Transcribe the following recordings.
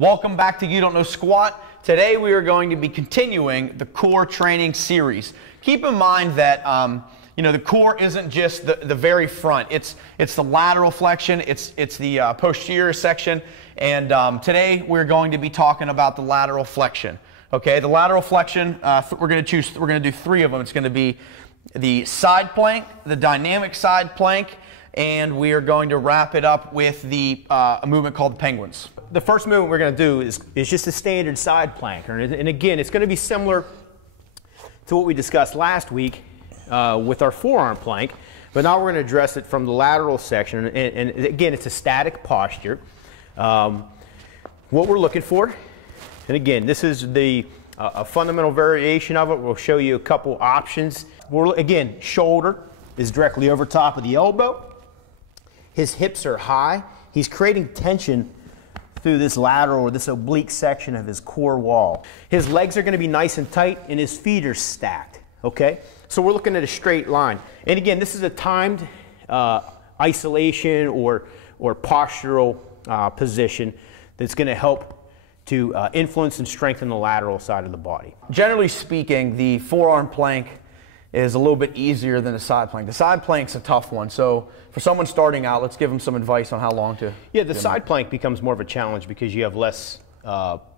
Welcome back to You Don't Know Squat. Today we are going to be continuing the core training series. Keep in mind that the core isn't just the very front. It's the lateral flexion. It's the posterior section. And today we're going to be talking about the lateral flexion. Okay, the lateral flexion. We're going to do three of them. It's going to be the side plank, the dynamic side plank, and we are going to wrap it up with the a movement called the penguins. The first movement we're going to do is just a standard side plank. And again, it's going to be similar to what we discussed last week with our forearm plank, but now we're going to address it from the lateral section. And again, it's a static posture. What we're looking for, and again, this is a fundamental variation of it. We'll show you a couple options. Again, shoulder is directly over top of the elbow. His hips are high. He's creating tension through this lateral or this oblique section of his core wall. His legs are going to be nice and tight and his feet are stacked, okay? So we're looking at a straight line. And again, this is a timed isolation or postural position that's going to help to influence and strengthen the lateral side of the body. Generally speaking, the forearm plank is a little bit easier than the side plank. The side plank's a tough one. So for someone starting out, let's give them some advice on how long to. Yeah, the side plank becomes more of a challenge because you have less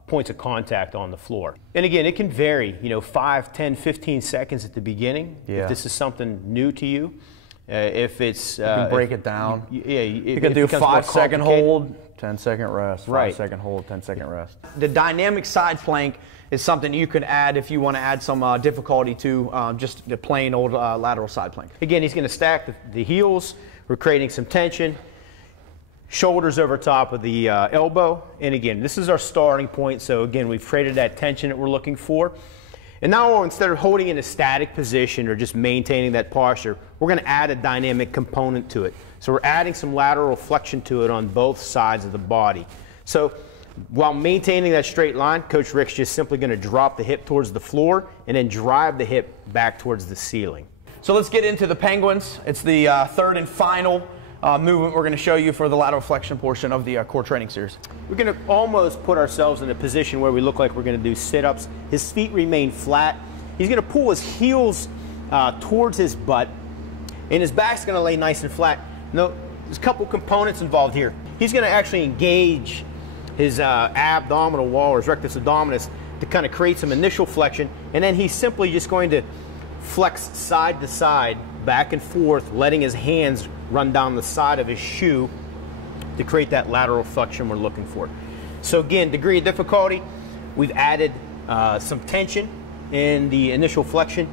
points of contact on the floor. And again, it can vary, 5, 10, 15 seconds at the beginning. Yeah. If this is something new to you. If it's... you can break it down. You can do 5-second hold, 10-second rest, right. 5-second hold, 10-second rest. The dynamic side plank is something you could add if you want to add some difficulty to just the plain old lateral side plank. Again, he's going to stack the heels. We're creating some tension. Shoulders over top of the elbow. And again, this is our starting point. So again, we've created that tension that we're looking for. And now instead of holding in a static position or just maintaining that posture, we're going to add a dynamic component to it. So we're adding some lateral flexion to it on both sides of the body. So while maintaining that straight line, Coach Rick's just simply going to drop the hip towards the floor and then drive the hip back towards the ceiling. So let's get into the penguins. It's the third and final movement we're going to show you for the lateral flexion portion of the core training series. We're going to almost put ourselves in a position where we look like we're going to do sit-ups. His feet remain flat. He's going to pull his heels towards his butt, and his back's going to lay nice and flat. Now, there's a couple components involved here. He's going to actually engage his abdominal wall, or his rectus abdominis, to kind of create some initial flexion, and then he's simply just going to flex side to side, back and forth, letting his hands run down the side of his shoe to create that lateral flexion we're looking for. So again, degree of difficulty, we've added some tension in the initial flexion,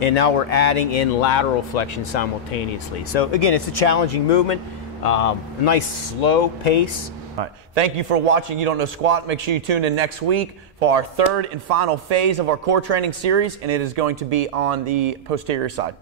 and now we're adding in lateral flexion simultaneously. So again, it's a challenging movement, a nice slow pace. All right. Thank you for watching You Don't Know Squat. Make sure you tune in next week for our third and final phase of our core training series, and it is going to be on the posterior side.